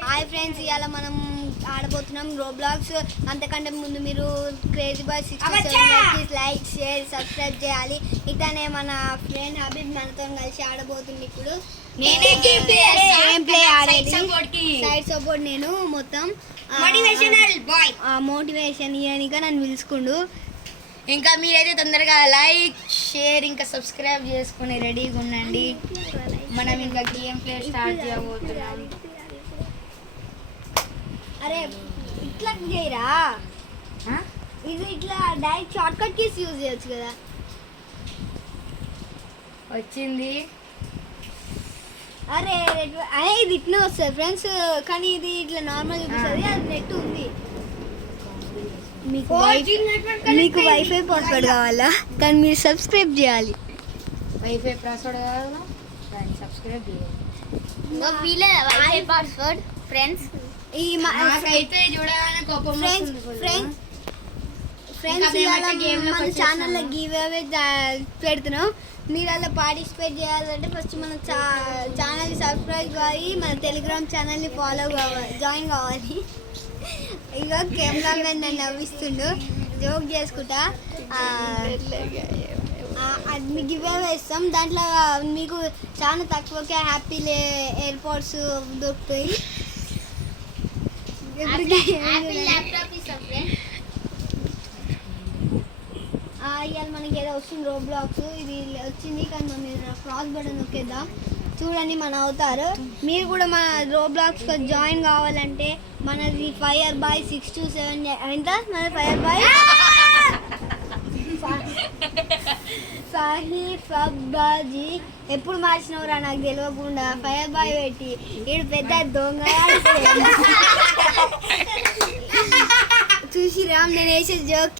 Hi friends, ఇవాళ మనం ఆడబోతున్నాం Roblox. అంతకంటే ముందు మీరు crazy boy 67 like share subscribe చేయాలి. ఇట్లానే మన ఫ్రెండ్ హబీబ్ మనతో కలిసి ఆడబోతుంది. ఇప్పుడు నేనే గేమ్ ప్లే ఆడేది సైడ్ సపోర్ట్. నేను మొత్తం మోటివేషనల్ బాయ్ మోటివేషన్ ఇవ్వనిక నన్ను పిలుచుకుండు. ఇంకా మీరైతే తొందరగా లైక్ షేర్ ఇంకా సబ్స్క్రైబ్ చేసుకుని రెడీగా ఉండండి. మనం ఇంకా గేమ్ ప్లే స్టార్ట్ చేయబోతున్నాం. అరే ఇట్లా చేయరా, ఇది ఇట్లా direct short cut keys use చేయొచ్చు కదా. వచ్చింది. అరే అరే ఇది ఇట్లా వస్తుంది ఫ్రెండ్స్, కానీ ఇది ఇట్లా నార్మల్ చూపిస్తుంది. అది నెట్ ఉంది. మీకు వైఫై పాస్వర్డ్ కావాలా? కానీ మీరు సబ్స్క్రైబ్ చేయాలి. వైఫై పాస్వర్డ్ కావాలా? దాన్ని సబ్స్క్రైబ్ చేయాలి. Wifi password friends. ఈ నాకైతే చూడగానే కోపం వస్తుంది. ఫ్రెండ్స్ మన ఛానల్లో గివ్ అవే పెడుతున్నాం. మీరు అలా పార్టిసిపేట్ చేయాలంటే ఫస్ట్ మన ఛానల్ని సబ్స్క్రైబ్ కావాలి, మన టెలిగ్రామ్ ఛానల్ని ఫాలో కావాలి, జాయిన్ కావాలి. ఇంకా కెమెరామెన్ నన్ను నవ్విస్తుండు జోక్ చేసుకుంటా. అది మీకు గివ్ అవే ఇస్తాం. దాంట్లో మీకు చాలా తక్కువకే హ్యాపీలే ఎయిర్పోర్ట్స్ దొరుకుతాయి. ఇవాళ మనకి ఏదో వస్తుంది రోబ్లాక్స్. ఇది వచ్చింది కానీ మనం క్రాస్ బటన్ నొక్కేద్దాం. చూడండి మన అవుతారు. మీరు కూడా మన రోబ్లాక్స్ జాయిన్ కావాలంటే మనది ఫైర్ బాయ్ 627 ఎంత మన ఫైర్ బాయ్ సాహిబాజీ. ఎప్పుడు మార్చినవరా నాకు తెలియకుండా ఫైర్ బాయ్ పెట్టి. ఈడు పెద్ద దొంగ. చూసి రామ్ నేను వేసే జోక్.